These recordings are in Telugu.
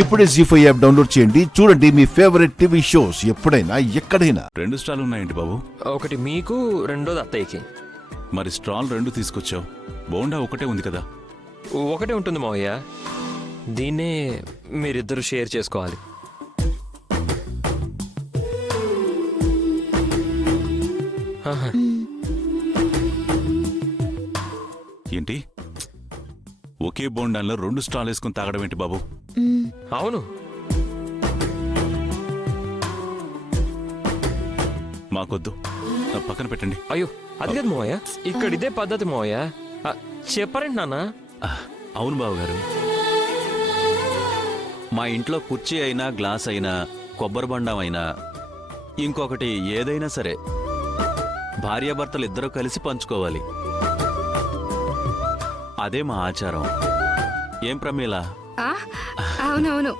ఇప్పుడే జీ5 యాప్ డౌన్లోడ్ చేయండి. చూడండి మీ ఫేవరెట్ టీవీ షోస్ ఎప్పుడైనా ఎక్కడైనా. 2 స్టాల్ ఉన్నాయండి బాబు. ఒకటి మీకు, రెండోది అత్తయ్యకి. మరి స్టాల్ 2 తీసుకొచ్చావు, బోండా ఒకటే ఉంది కదా. ఒకటే ఉంటుంది మావయ్య, దీన్నే మీరిద్దరు షేర్ చేసుకోవాలి. ఆహా. ఏంటి ఒకే బోండాల్లో 2 స్టాల్ వేసుకుని తాగడం ఏంటి బాబు? అవును, మాకొద్దు, పక్కన పెట్టండి. అయ్యో అది కాదు మావయ్య, ఇక్కడ ఇదే పద్ధతి మావయ్య. చెప్పారండి నాన్న. అవును బావగారు, మా ఇంట్లో కుర్చీ అయినా గ్లాస్ అయినా కొబ్బరి బండం అయినా ఇంకొకటి ఏదైనా సరే భార్యాభర్తలు ఇద్దరూ కలిసి పంచుకోవాలి. అదే మా ఆచారం. ఏం ప్రమీల? అవునవును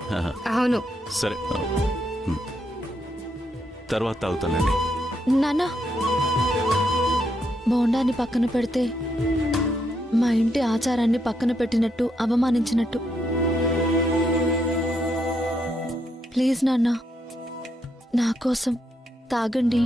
అవును. సరే, తర్వాత తాగుతానండి. నాన్న, బోండాన్ని పక్కన పెడితే మా ఇంటి ఆచారాన్ని పక్కన పెట్టినట్టు, అవమానించినట్టు. ప్లీజ్ నాన్న, నా కోసం తాగండి.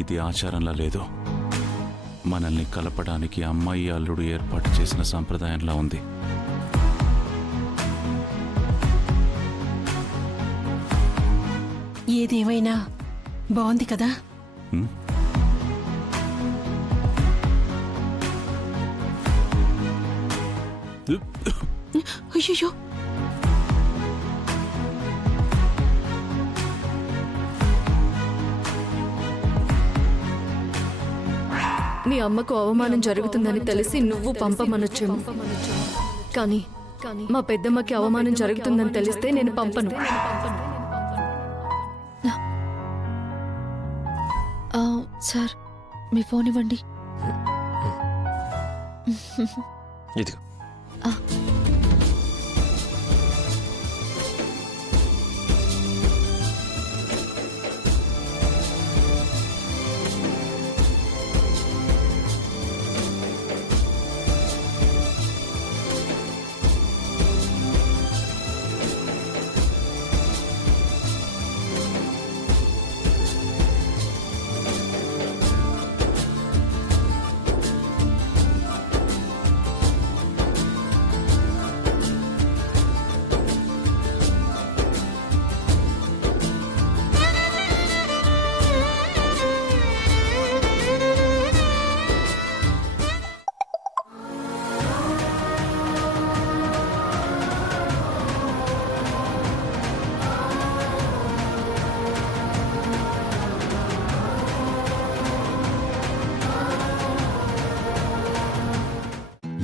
ఇది ఆచారంలా లేదు, మనల్ని కలపడానికి అమ్మాయి అల్లుడు ఏర్పాటు చేసిన సంప్రదాయంలా ఉంది. ఏదేమైనా బాగుంది కదా. అయ్యో, మీ అమ్మకు అవమానం జరుగుతుందని తెలిసి నువ్వు పంపమనొచ్చేమో, కానీ మా పెద్దమ్మకి అవమానం జరుగుతుందని తెలిస్తే నేను పంపను. సార్, మీ ఫోన్ ఇవ్వండి. ఇదిగో.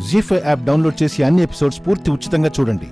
జీ5 యాప్ డౌన్లోడ్ చేసి అన్ని ఎపిసోడ్స్ పూర్తి ఉచితంగా చూడండి.